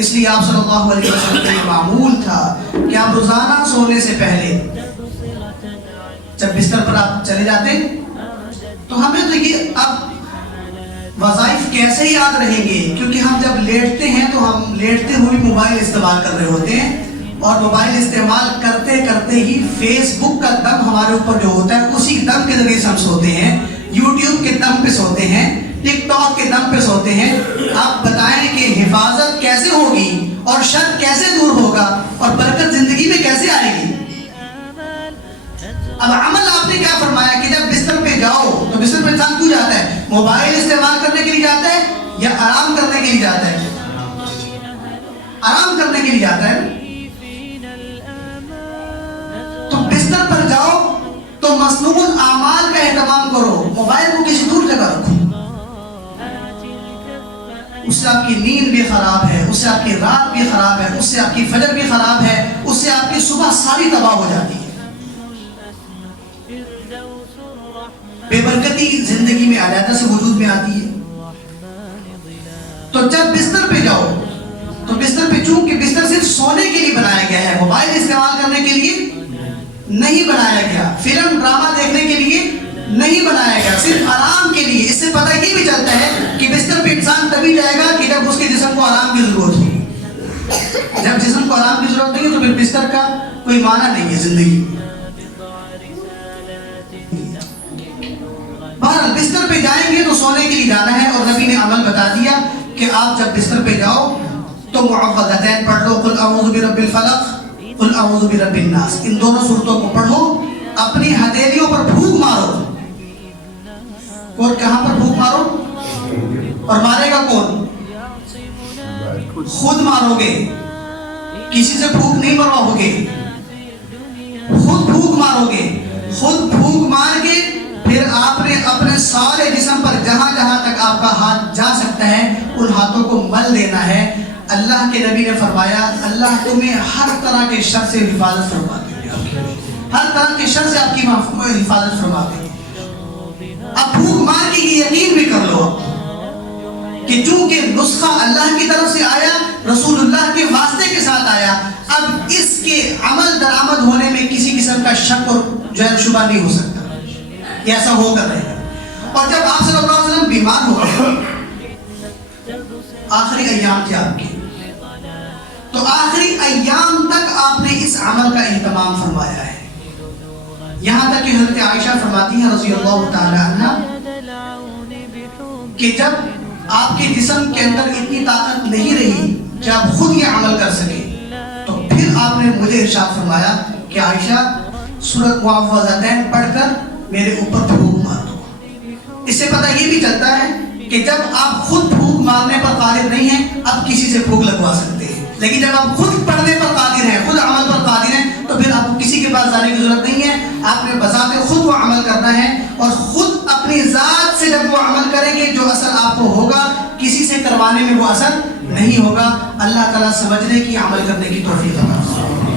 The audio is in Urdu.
اس لیے آپ صلی اللہ علیہ وسلم کا یہ معمول تھا کہ آپ روزانہ سونے سے پہلے جب بستر پر آپ چلے جاتے تو ہمیں تو یہ اب وظائف کیسے یاد رہیں گے، کیونکہ ہم جب لیٹتے ہیں تو ہم لیٹتے ہوئے موبائل استعمال کر رہے ہوتے ہیں، اور موبائل استعمال کرتے کرتے ہی فیس بک کا دم ہمارے اوپر جو ہوتا ہے اسی دم کے ذریعے سے ہم سوتے ہیں، یوٹیوب کے دم پہ سوتے ہیں، ٹک ٹاک کے دم پہ سوتے ہیں۔ آپ بتائیں کہ حفاظت کیسے ہوگی اور شر کیسے دور ہوگا اور برکت زندگی میں کیسے آئے گی؟ اب عمل آپ نے کیا فرمایا کہ جب بستر پہ جاؤ تو بستر پہ انسان کیوں جاتا ہے؟ موبائل استعمال کرنے کے لیے جاتا ہے یا آرام کرنے کے لیے جاتا ہے؟ آرام کرنے کے لیے جاتا ہے۔ تو بستر پر جاؤ تو مسنون اعمال کا اہتمام کرو، موبائل کو کسی دور جگہ رکھو، اس سے آپ کی نیند بھی خراب ہے، اس سے آپ کی رات بھی خراب ہے، اس سے آپ کی فجر بھی خراب ہے، اس سے آپ کی صبح ساری تباہ ہو جاتی ہے۔ بے برکتی زندگی میں علیحدہ سے وجود میں آتی ہے۔ تو جب بستر پہ جاؤ تو بستر پہ، چونکہ بستر صرف سونے کے لیے بنایا گیا ہے، موبائل استعمال کرنے کے لیے نہیں بنایا گیا، فلم ڈرامہ دیکھنے کے لیے نہیں بنایا گیا، صرف آرام کے لیے۔ اس سے پتہ یہ بھی چلتا ہے کہ بستر پہ انسان تبھی جائے گا کہ جب اس کے جسم کو آرام کی ضرورت ہو۔ جب جسم کو آرام کی ضرورت نہیں ہے تو پھر بستر کا کوئی معنی نہیں ہے زندگی میں۔ بہرحال بستر پہ جائیں گے تو سونے کے لیے جانا ہے، اور نبی نے عمل بتا دیا کہ آپ جب بستر پہ جاؤ تو معوذتین پڑھ لو، قل اعوذ برب الفلق، قل اعوذ برب الناس، ان دونوں صورتوں کو پڑھو، اپنی ہتھیلیوں پر پھونک مارو۔ اور کہاں پر پھونک مارو؟ اور مارے گا کون؟ خود مارو گے، کسی سے پھونک نہیں مرواؤ گے، خود پھونک مارو گے۔ خود پھونک مار کے پھر آپ نے اپنے سارے جسم پر جہاں جہاں تک آپ کا ہاتھ جا سکتا ہے ان ہاتھوں کو مل لینا ہے۔ اللہ کے نبی نے فرمایا اللہ تمہیں ہر طرح کے شر سے حفاظت فرماتے ہیں، ہر طرح کے شر سے آپ کی حفاظت فرماتے ہیں۔ اب پھونک مار کے یہ یقین بھی کر لو کہ چونکہ نسخہ اللہ کی طرف سے آیا، رسول اللہ کے واسطے کے ساتھ آیا، اب اس کے عمل درآمد ہونے میں کسی قسم کا شک اور جو ہے شبہ نہیں ہو سکتا، یہ ایسا ہو کر رہے گا۔ اور جب آپ صلی اللہ علیہ وسلم بیمار ہو گئے، آخری ایام تھے آپ کے، تو آخری ایام تک آپ نے اس عمل کا اہتمام فرمایا ہے، یہاں تک کہ حضرت عائشہ فرماتی ہیں رضی اللہ تعالی عنہ کہ جب آپ کے جسم کے اندر اتنی طاقت نہیں رہی کہ آپ خود یہ عمل کر سکیں، تو پھر آپ نے مجھے ارشاد فرمایا کہ عائشہ سورۃ معوذتین پڑھ کر میرے اوپر پھونک مار دو۔ اس سے پتہ یہ بھی چلتا ہے کہ جب آپ خود پھونک مارنے پر قادر نہیں ہیں، اب کسی سے پھونک لگوا سکتے ہیں، لیکن جب آپ خود پڑھنے پر قادر ہیں، خود عمل پر قادر ہیں، تو پھر آپ کو کسی کے پاس جانے کی ضرورت نہیں ہے، آپ نے بذات خود وہ عمل کرنا ہے، اور خود اپنی ذات سے جب وہ عمل کریں گے جو اثر آپ کو ہوگا کسی سے کروانے میں وہ اثر نہیں ہوگا۔ اللہ تعالیٰ سمجھنے کی، عمل کرنے کی توفیق عطا فرمائے۔